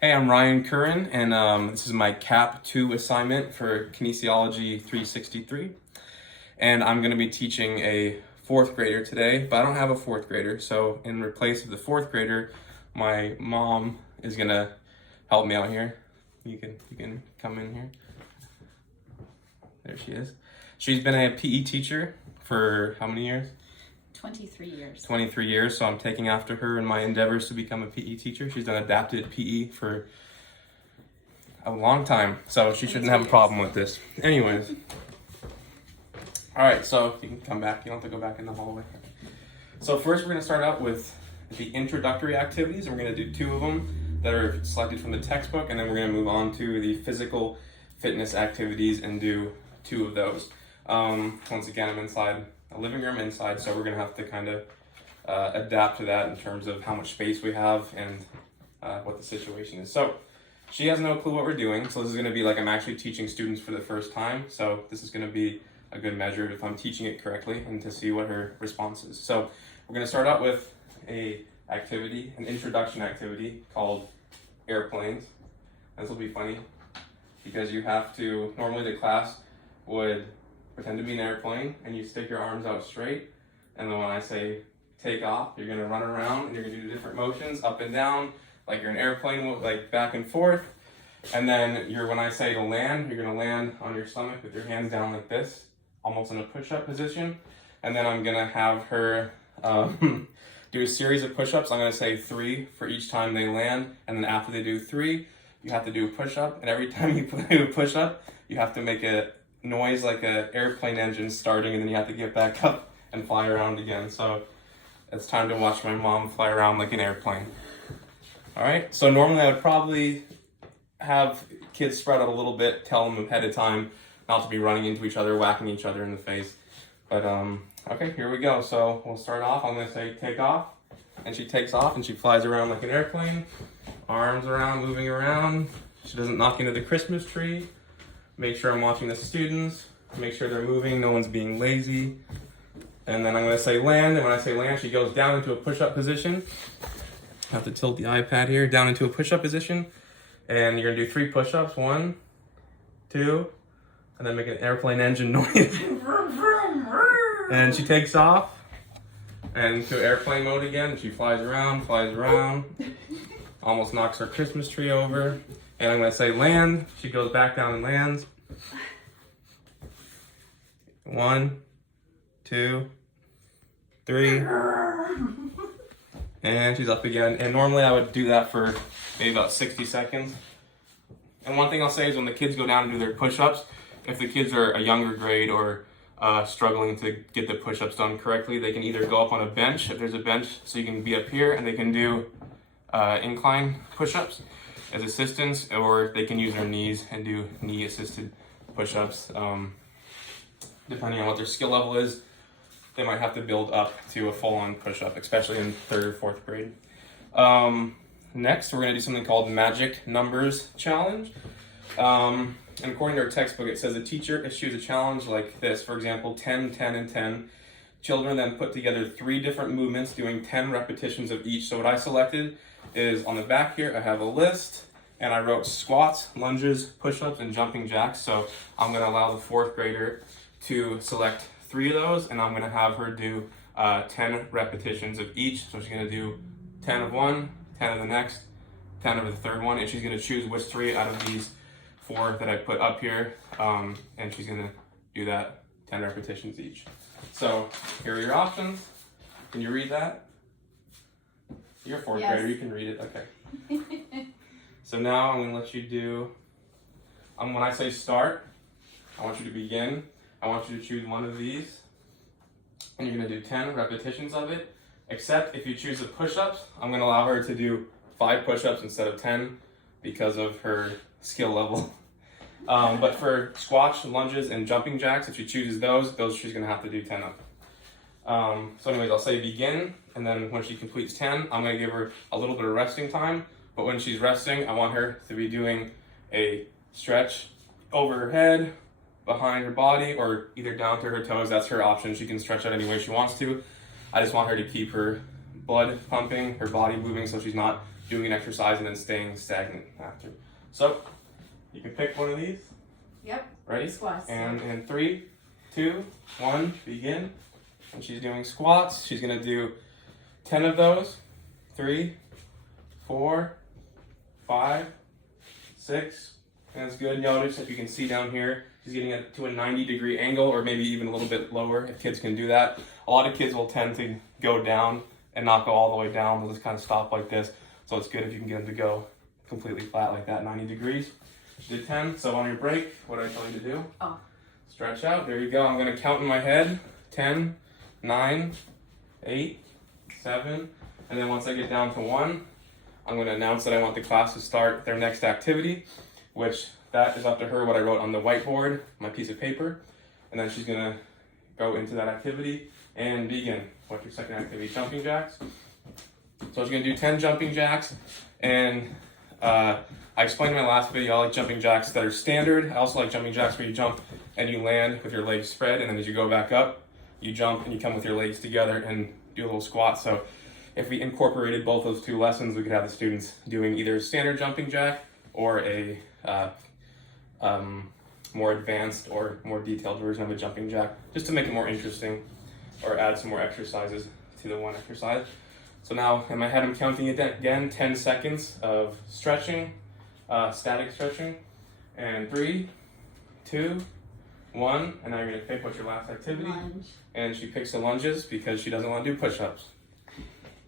Hey, I'm Ryan Curran, and this is my CAP 2 assignment for Kinesiology 363. And I'm going to be teaching a fourth grader today, but I don't have a fourth grader, so in replace of the fourth grader, my mom is going to help me out here. You can come in here. There she is. She's been a PE teacher for how many years? 23 years. 23 years, so I'm taking after her in my endeavors to become a PE teacher. She's done adapted PE for a long time, so she shouldn't have a problem with this. Anyways. All right, so you can come back. You don't have to go back in the hallway. So first we're going to start out with the introductory activities, and we're going to do 2 of them that are selected from the textbook, and then we're going to move on to the physical fitness activities and do 2 of those. Once again, I'm inside a living room inside, so we're going to have to kind of adapt to that in terms of how much space we have and what the situation is. So she has no clue what we're doing, so this is going to be like I'm actually teaching students for the first time, so this is going to be a good measure if I'm teaching it correctly and to see what her response is. So we're going to start out with an introduction activity called airplanes. This will be funny because you have to, normally the class would pretend to be an airplane and you stick your arms out straight, and then when I say take off, you're going to run around and you're going to do different motions up and down like you're an airplane, like back and forth. And then when I say to land, you're going to land on your stomach with your hands down like this, almost in a push-up position. And then I'm going to have her do a series of push-ups. I'm going to say 3 for each time they land, and then after they do 3, you have to do a push-up, and every time you do a push-up, you have to make a noise like an airplane engine starting, and then you have to get back up and fly around again. So it's time to watch my mom fly around like an airplane. All right, so normally I would probably have kids spread out a little bit, tell them ahead of time not to be running into each other, whacking each other in the face. But okay, here we go. So we'll start off. I'm gonna say take off, and she takes off and she flies around like an airplane, arms around, moving around. She doesn't knock into the Christmas tree. Make sure I'm watching the students, make sure they're moving, no one's being lazy. And then I'm going to say land, and when I say land, she goes down into a push-up position. I have to tilt the iPad here, down into a push-up position. And you're going to do 3 push-ups, 1, 2, and then make an airplane engine noise. And she takes off, and to airplane mode again, she flies around, almost knocks her Christmas tree over. And I'm going to say land. She goes back down and lands. 1, 2, 3. And she's up again. And normally I would do that for maybe about 60 seconds. And one thing I'll say is when the kids go down and do their push-ups, if the kids are a younger grade or struggling to get the push-ups done correctly, they can either go up on a bench, if there's a bench, so you can be up here, and they can do incline push-ups as assistance, or they can use their knees and do knee-assisted push-ups. Depending on what their skill level is, they might have to build up to a full-on push-up, especially in 3rd or 4th grade. Next, we're going to do something called Magic Numbers Challenge. And according to our textbook, it says a teacher issues a challenge like this. For example, 10, 10, and 10. Children then put together 3 different movements doing 10 repetitions of each. So what I selected is on the back here, I have a list, and I wrote squats, lunges, push-ups, and jumping jacks. So I'm going to allow the 4th grader to select 3 of those, and I'm going to have her do 10 repetitions of each. So she's going to do 10 of one, 10 of the next, 10 of the 3rd one, and she's going to choose which 3 out of these 4 that I put up here, and she's going to do that 10 repetitions each. So here are your options. Can you read that? You're a 4th grader, you can read it, okay. So now I'm going to let you do, when I say start, I want you to begin. I want you to choose one of these, and you're going to do 10 repetitions of it, except if you choose the push-ups, I'm going to allow her to do 5 push-ups instead of 10 because of her skill level. But for squats, lunges, and jumping jacks, if she chooses those she's going to have to do 10 of. So anyways, I'll say begin, and then when she completes 10, I'm going to give her a little bit of resting time, but when she's resting, I want her to be doing a stretch over her head, behind her body, or either down to her toes. That's her option. She can stretch out any way she wants to. I just want her to keep her blood pumping, her body moving, so she's not doing an exercise and then staying stagnant after. So you can pick one of these. Yep. Ready? Squats. And in 3, 2, 1, begin. And she's doing squats. She's gonna do 10 of those. 3, 4, 5, 6. And that's good. Notice if you can see down here, she's getting it to a 90-degree angle, or maybe even a little bit lower if kids can do that. A lot of kids will tend to go down and not go all the way down. They'll just kind of stop like this. So it's good if you can get them to go completely flat like that, 90 degrees. Did 10. So on your break, what did I tell you to do? Oh. Stretch out. There you go. I'm going to count in my head. 10, 9, 8, 7. And then once I get down to 1, I'm going to announce that I want the class to start their next activity, which that is up to her, what I wrote on the whiteboard, my piece of paper. And then she's going to go into that activity and begin. What's your second activity? Jumping jacks. So she's going to do 10 jumping jacks. And I explained in my last video, I like jumping jacks that are standard. I also like jumping jacks where you jump and you land with your legs spread, and then as you go back up, you jump and you come with your legs together and do a little squat. So if we incorporated both those two lessons, we could have the students doing either a standard jumping jack or a more advanced or more detailed version of a jumping jack, just to make it more interesting or add some more exercises to the one exercise. So now in my head, I'm counting it again, 10 seconds of stretching, static stretching, and 3, 2, 1, and now you're gonna pick what's your last activity. Lunge. And she picks the lunges because she doesn't want to do push-ups.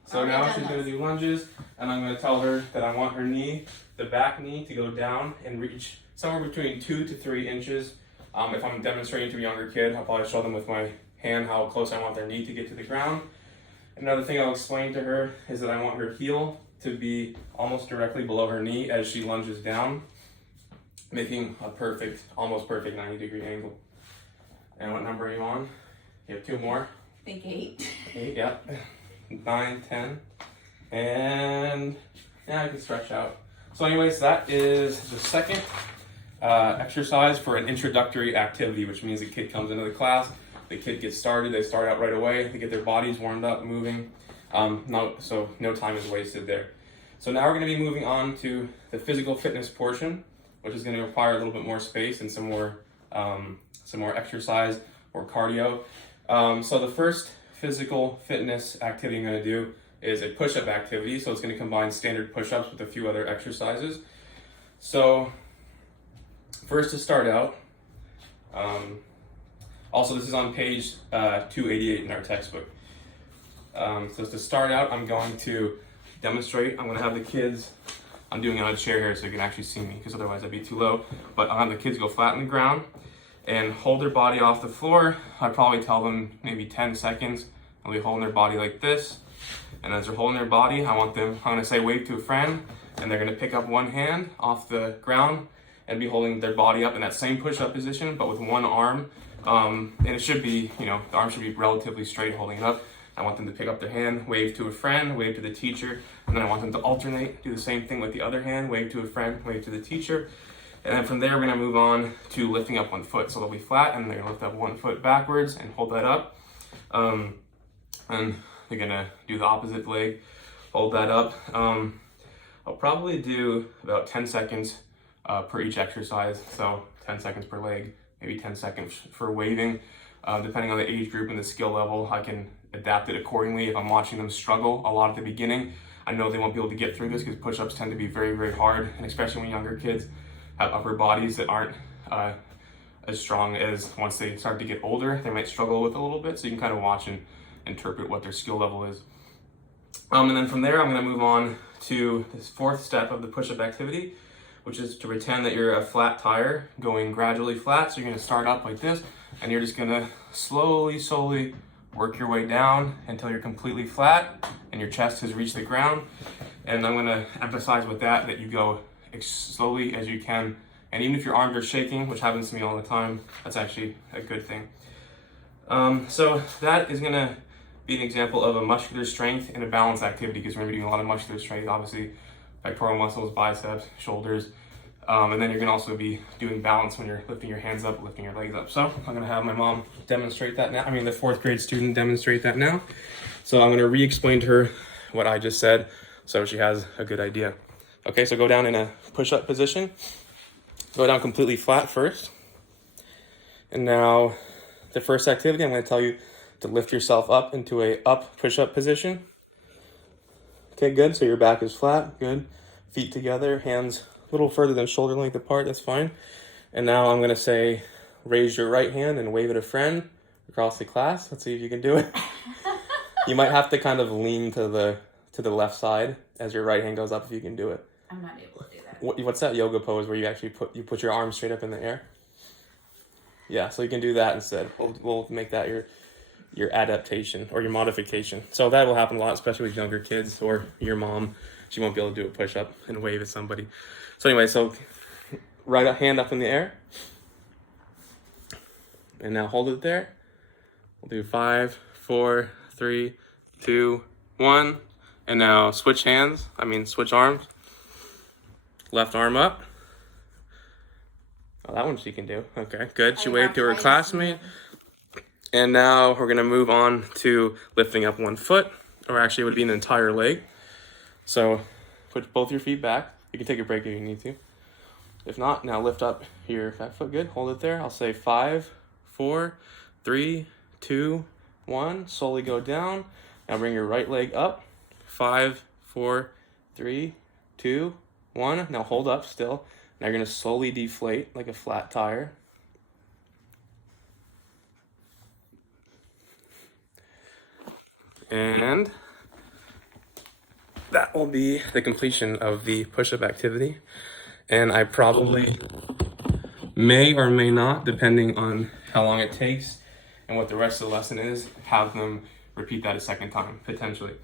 So Already now done she's those. gonna do lunges, and I'm gonna tell her that I want her knee, the back knee, to go down and reach somewhere between 2 to 3 inches. If I'm demonstrating to a younger kid, I'll probably show them with my hand how close I want their knee to get to the ground. Another thing I'll explain to her is that I want her heel to be almost directly below her knee as she lunges down, making a perfect, almost perfect 90-degree angle. And what number are you on? You have 2 more. I think 8. 8, yeah. 9, 10. And yeah, I can stretch out. So anyways, that is the second exercise for an introductory activity, which means the kid comes into the class, the kid gets started, they start out right away, they get their bodies warmed up, moving. So no time is wasted there. So now we're going to be moving on to the physical fitness portion, which is going to require a little bit more space and some more exercise or cardio. So the first physical fitness activity I'm going to do is a push-up activity. So it's going to combine standard push-ups with a few other exercises. So first, to start out, also this is on page 288 in our textbook. So to start out, I'm going to demonstrate. I'm going to have the kids, I'm doing it on a chair here so you can actually see me, because otherwise I'd be too low. But I'll have the kids go flat on the ground and hold their body off the floor. I'd probably tell them maybe 10 seconds. They'll be holding their body like this. And as they're holding their body, I'm going to say wave to a friend, and they're going to pick up one hand off the ground and be holding their body up in that same push-up position, but with one arm. And it should be, the arm should be relatively straight holding it up. I want them to pick up their hand, wave to a friend, wave to the teacher, and then I want them to alternate, do the same thing with the other hand, wave to a friend, wave to the teacher. And then from there, we're gonna move on to lifting up one foot. So they'll be flat, and they're gonna lift up one foot backwards and hold that up. And they're gonna do the opposite leg, hold that up. I'll probably do about 10 seconds per each exercise. So 10 seconds per leg, maybe 10 seconds for waving. Depending on the age group and the skill level, I can adapt it accordingly. If I'm watching them struggle a lot at the beginning, I know they won't be able to get through this because push-ups tend to be very, very hard, and especially when younger kids have upper bodies that aren't as strong as once they start to get older, they might struggle with a little bit. So you can kind of watch and interpret what their skill level is. And then from there, I'm going to move on to this fourth step of the push-up activity, which is to pretend that you're a flat tire going gradually flat. So you're going to start up like this, and you're just going to slowly work your way down until you're completely flat and your chest has reached the ground. And I'm going to emphasize with that you go as slowly as you can. And even if your arms are shaking, which happens to me all the time, that's actually a good thing. So that is going to be an example of a muscular strength and a balance activity, because we're going to be doing a lot of muscular strength, obviously pectoral muscles, biceps, shoulders. And then you're going to also be doing balance when you're lifting your hands up, lifting your legs up. So I'm going to have my mom demonstrate that now. I mean, the 4th grade student demonstrate that now. So I'm going to re-explain to her what I just said. so she has a good idea. Okay, so go down in a push-up position. Go down completely flat first. And now the first activity, I'm going to tell you to lift yourself up into a up push-up position. Okay, good. So your back is flat. Good. Feet together, hands a little further than shoulder length apart. That's fine. And now I'm going to say, raise your right hand and wave at a friend across the class. Let's see if you can do it. You might have to kind of lean to the left side as your right hand goes up if you can do it. I'm not able to do that. What's that yoga pose where you actually put your arms straight up in the air? Yeah, so you can do that instead. We'll make that your adaptation or your modification. So that will happen a lot, especially with younger kids or your mom. She won't be able to do a push-up and wave at somebody. So anyway, so right hand up in the air. And now hold it there. We'll do 5, 4, 3, 2, 1. And now switch arms. Left arm up. Oh, that one she can do. Okay, good. She waved to her classmate. And now we're going to move on to lifting up one foot, or actually it would be an entire leg. So put both your feet back. You can take a break if you need to. If not, now lift up your back foot. Good. Hold it there. I'll say 5, 4, 3, 2, 1. Slowly go down. Now bring your right leg up. 5, 4, 3, 2, 1. Now hold up still. Now you're going to slowly deflate like a flat tire. And that will be the completion of the push-up activity. And I probably may or may not, depending on how long it takes and what the rest of the lesson is, have them repeat that a second time, potentially.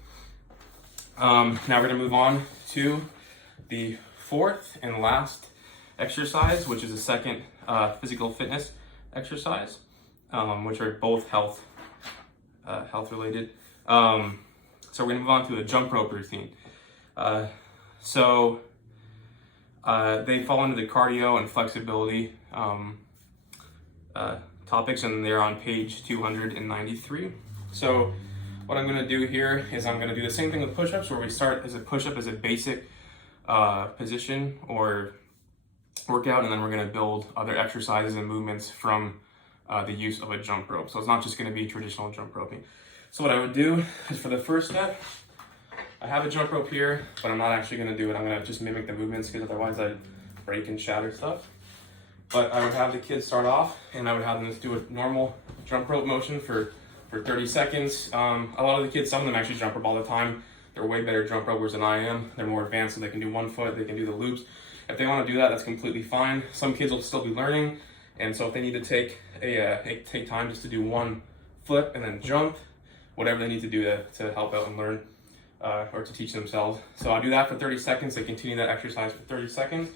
Now we're going to move on to the fourth and last exercise, which is a second physical fitness exercise, which are both health related. So we're going to move on to a jump rope routine. They fall into the cardio and flexibility topics, and they're on page 293. So what I'm going to do here is I'm going to do the same thing with push-ups, where we start as a push-up as a basic position or workout, and then we're going to build other exercises and movements from the use of a jump rope. So it's not just going to be traditional jump roping. So what I would do is, for the first step, I have a jump rope here, but I'm not actually going to do it. I'm going to just mimic the movements, because otherwise I'd break and shatter stuff. But I would have the kids start off, and I would have them just do a normal jump rope motion for 30 seconds. A lot of the kids, some of them actually jump rope all the time. They're way better jump ropers than I am. They're more advanced, so they can do one foot, they can do the loops. If they want to do that, that's completely fine. Some kids will still be learning, and so if they need to take time just to do one flip and then jump, whatever they need to do to help out and learn or to teach themselves. So I'll do that for 30 seconds. They continue that exercise for 30 seconds.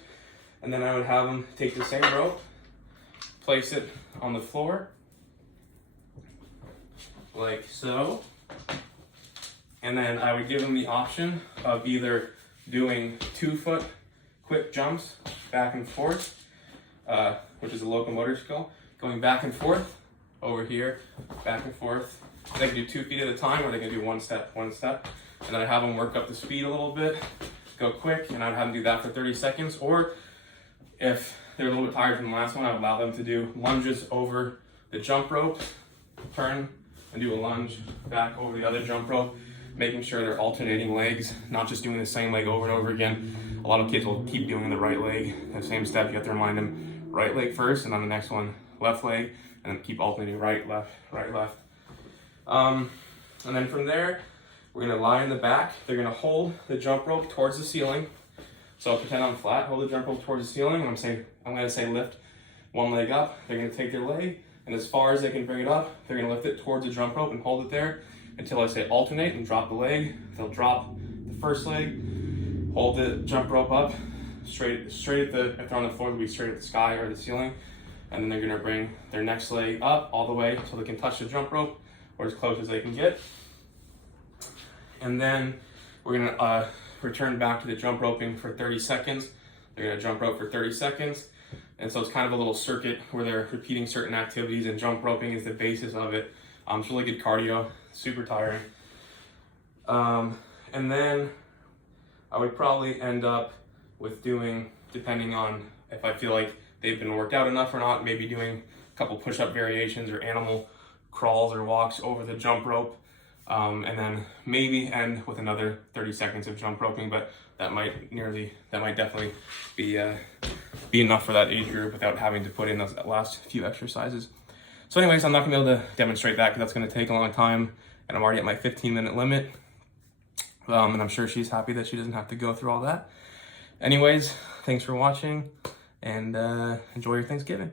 And then I would have them take the same rope, place it on the floor, like so. And then I would give them the option of either doing 2-foot quick jumps back and forth, which is a locomotor skill, going back and forth over here, back and forth. They can do 2 feet at a time, or they can do one step. And then I have them work up the speed a little bit, go quick, and I'd have them do that for 30 seconds. Or if they're a little bit tired from the last one, I would allow them to do lunges over the jump rope, turn and do a lunge back over the other jump rope, making sure they're alternating legs, not just doing the same leg over and over again. A lot of kids will keep doing the right leg, the same step. You have to remind them right leg first, and on the next one, left leg, and then keep alternating right, left, right, left. And then from there, we're going to lie in the back. They're going to hold the jump rope towards the ceiling. So pretend I'm flat, hold the jump rope towards the ceiling, and I'm going to say lift one leg up. They're going to take their leg, and as far as they can bring it up, they're going to lift it towards the jump rope and hold it there until I say alternate and drop the leg. They'll drop the first leg, hold the jump rope up, straight at if they're on the floor, they'll be straight at the sky or the ceiling. And then they're going to bring their next leg up all the way so they can touch the jump rope, or as close as they can get. And then we're going to return back to the jump roping for 30 seconds. They're going to jump rope for 30 seconds. And so it's kind of a little circuit where they're repeating certain activities, and jump roping is the basis of it. It's really good cardio, super tiring. And then I would probably end up with doing, depending on if I feel like they've been worked out enough or not, maybe doing a couple push-up variations or animal crawls or walks over the jump rope, and then maybe end with another 30 seconds of jump roping, but that might definitely be enough for that age group without having to put in those last few exercises. So anyways, I'm not gonna be able to demonstrate that because that's gonna take a long time, and I'm already at my 15-minute limit. And I'm sure she's happy that she doesn't have to go through all that. Anyways, thanks for watching, and enjoy your Thanksgiving.